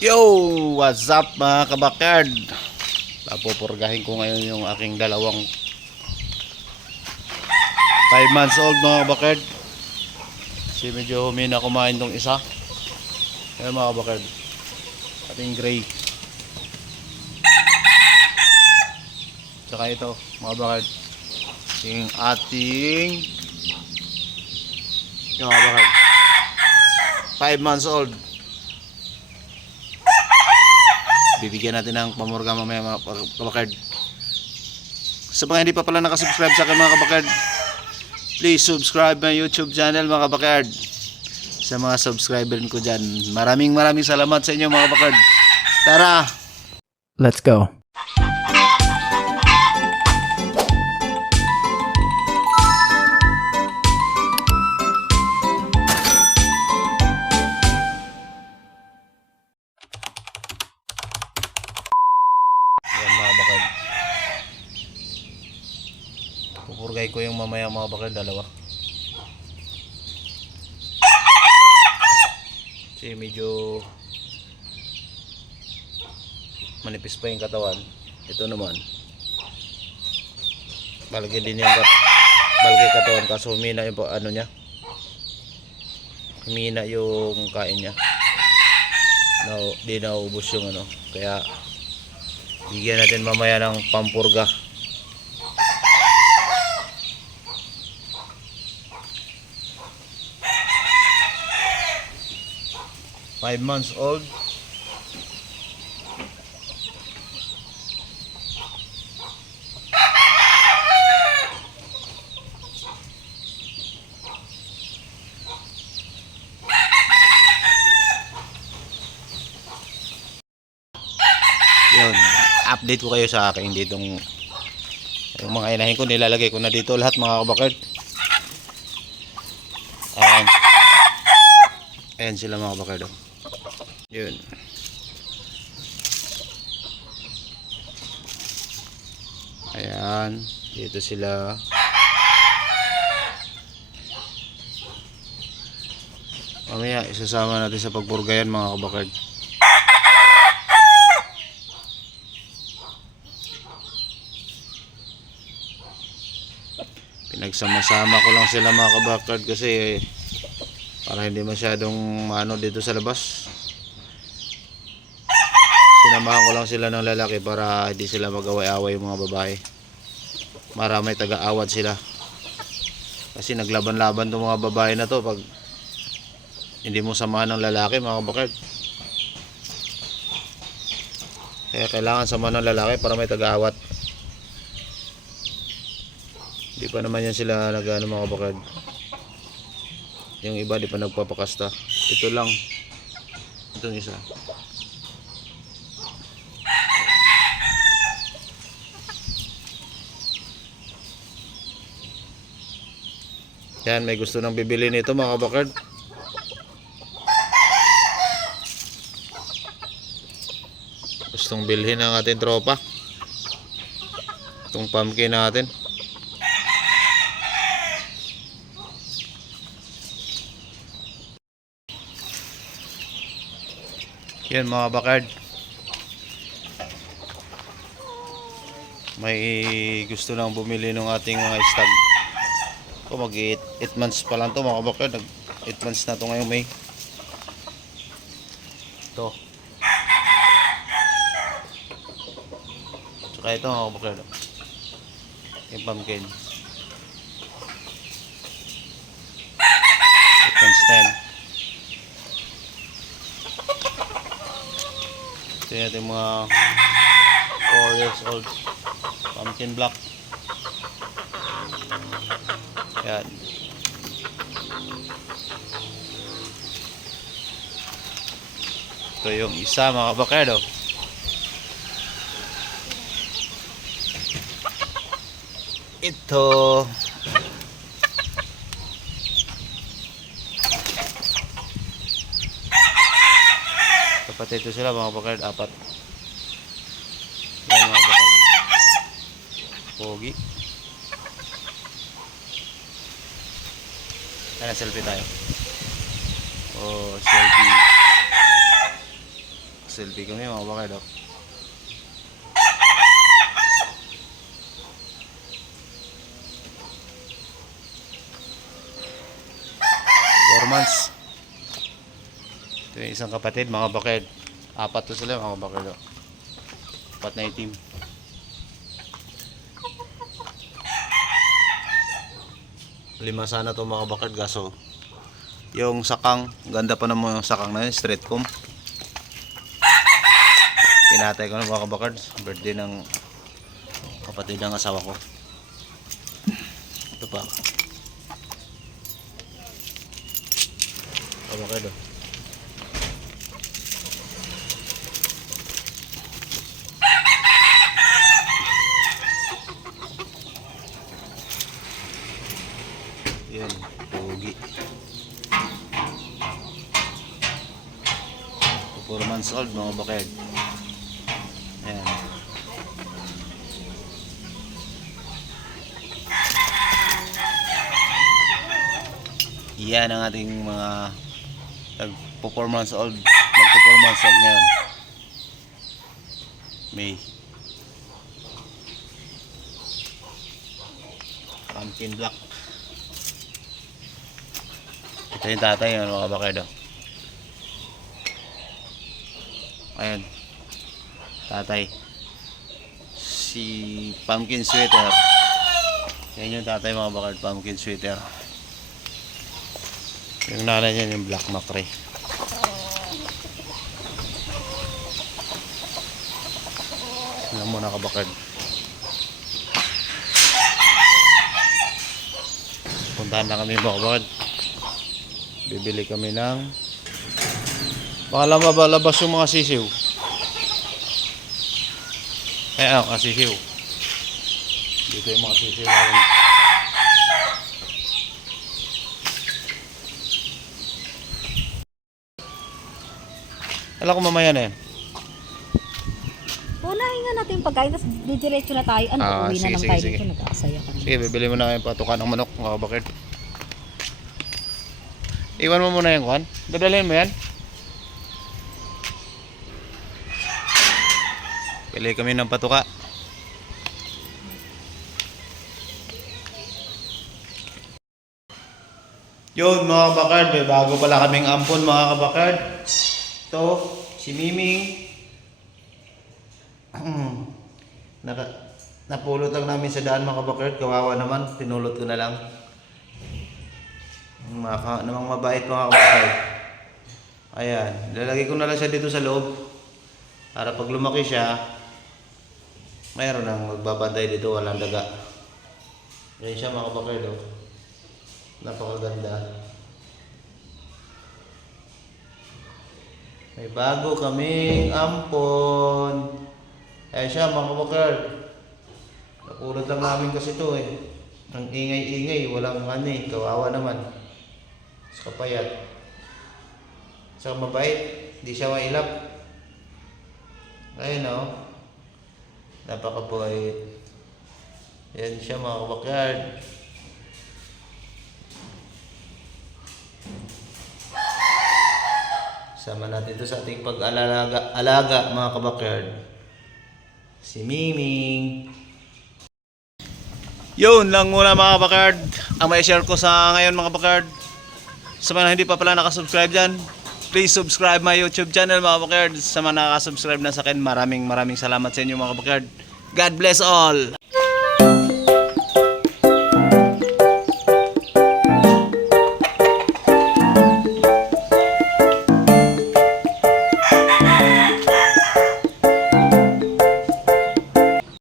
Yo! What's up mga kabakard? Papupurgahin ko ngayon yung aking dalawang 5 months old mga kabakard. Kasi medyo humina kumain tong isa. Ayan mga kabakard, ating gray. Tsaka ito mga kabakard, yung ating yung mga kabakard 5 months old. Bibigyan natin ng pamurga mamaya mga kabakard. Sa mga hindi pa pala nakasubscribe sa akin mga kabakard, please subscribe my YouTube channel mga kabakard. Sa mga subscriber ko dyan, maraming salamat sa inyo mga kabakard. Tara! Let's go. Yan mga kabakard, pupurgay ko yung mamaya mga kabakard, dalawa. Kasi medyo manipis pa yung katawan. Ito naman balaki din yung balaki katawan, kaso humina yung ano niya, humina yung kain niya. Di naubos yung ano, kaya bigyan natin mamaya ng pampurga. Five months old. Yun, update ko kayo sa akin ditong yung mga inahin ko, nilalagay ko na dito lahat mga kabakard. Ayan sila mga kabakard. Yun. Ayan, dito sila. Mamaya isasama natin sa pagpurgayan mga kabakard. Pinagsama-sama ko lang sila mga kabakard kasi para hindi masyadong maano dito sa labas. Sinamahan ko lang sila ng lalaki para hindi sila mag-away-away yung mga babae. Maramay taga-awad sila. Kasi naglaban-laban itong mga babae na to pag hindi mo samahan ng lalaki mga kabakard. Kaya kailangan samahan ng lalaki para may taga-awat. Di pa naman yan sila nag-ano mga kabakard. Yung iba di pa nagpapakasta. Ito lang. Itong isa. Yan, may gusto nang bibili nito mga kabakard. Gustong bilhin ng ating tropa itong pumpkin natin. Yan mga kabakard, may gusto nang bumili ng ating mga stag. Mag 8 months pa lang to mga kabakard. 8 months na to ngayong May. Ito. Saka ito mga kabakard, yung pumpkin 8 months din. Ito yung ating mga 4 years old pumpkin black. Yan. Ito yung isa mga kabakard. Ito kapatid ito sila mga kabakard, 4. Yan mga kabakard, pogi. Selfie tayo. Oh, selfie. Selfie kami mga kabakard. 4 months. Ito yung isang kapatid mga kabakard. 4 to sila mga kabakard. 4 na itim. Lima sana to mga kabakard, gaso yung sakang, ganda pa naman yung sakang na yun, straight comb. Kinatay ko na mga kabakard, birthday ng kapatid ng asawa ko. Ito pa kabakard. Yan, pogi. 4 months old mga baked. Ayan. Yan ang ating mga nagpo 4 months old. Magpo 4 months old ngayon. May pumpkin black. Ito yung tatay yun mga baked. Ayan, tatay si pumpkin sweater. Yan yung tatay mga bakal, pumpkin sweater. Yung nanay niya yung black macrae. Alam mo na kabakad. Puntahan na kami mga kabakad. Bibili kami ng baka labas yung mga sisiw. Ayan ang sisiw. Dito yung mga sisiw namin. Alam ko mamaya na yan. Unahin nga natin yung pagkain, tapos didiretso na tayo. Ano, uwi na lang tayo dito, nag-aasaya kami. Sige, bibili mo na yung patukan ng manok mga kabakid. Iwan mo muna yung kwan. Dadalhin mo yan. Pili kami ng patuka. Yun mga kabakard, may bago pala kaming ampon mga kabakard. Ito, si Miming. Napulot lang namin sa daan mga kabakard. Kawawa naman, tinulot ko na lang. Namang mabait mga kabakard. Ayan, lalagay ko na lang siya dito sa loob. Para pag lumaki siya, mayroon nang magbabantay dito, walang daga. Ayan siya mga kabakard. Napakaganda. May bago kaming ampon. Ayan siya mga kabakard. Napulot lang namin kasi ito eh. Ang ingay-ingay, walang kawawa naman. Sa kapayat. Sa mabait, hindi siya mailap. Ayun o. Napakabait. Yan siya mga kabakard. Sama natin ito sa ating pag-alaga mga kabakard. Si Miming. Yun lang muna mga kabakard. Ang may share ko sa ngayon mga kabakard. Sa mga hindi pa pala nakasubscribe dyan, please subscribe my YouTube channel mga kabakard. Sa mga nakasubscribe na sa akin, maraming salamat sa inyo mga kabakard. God bless all!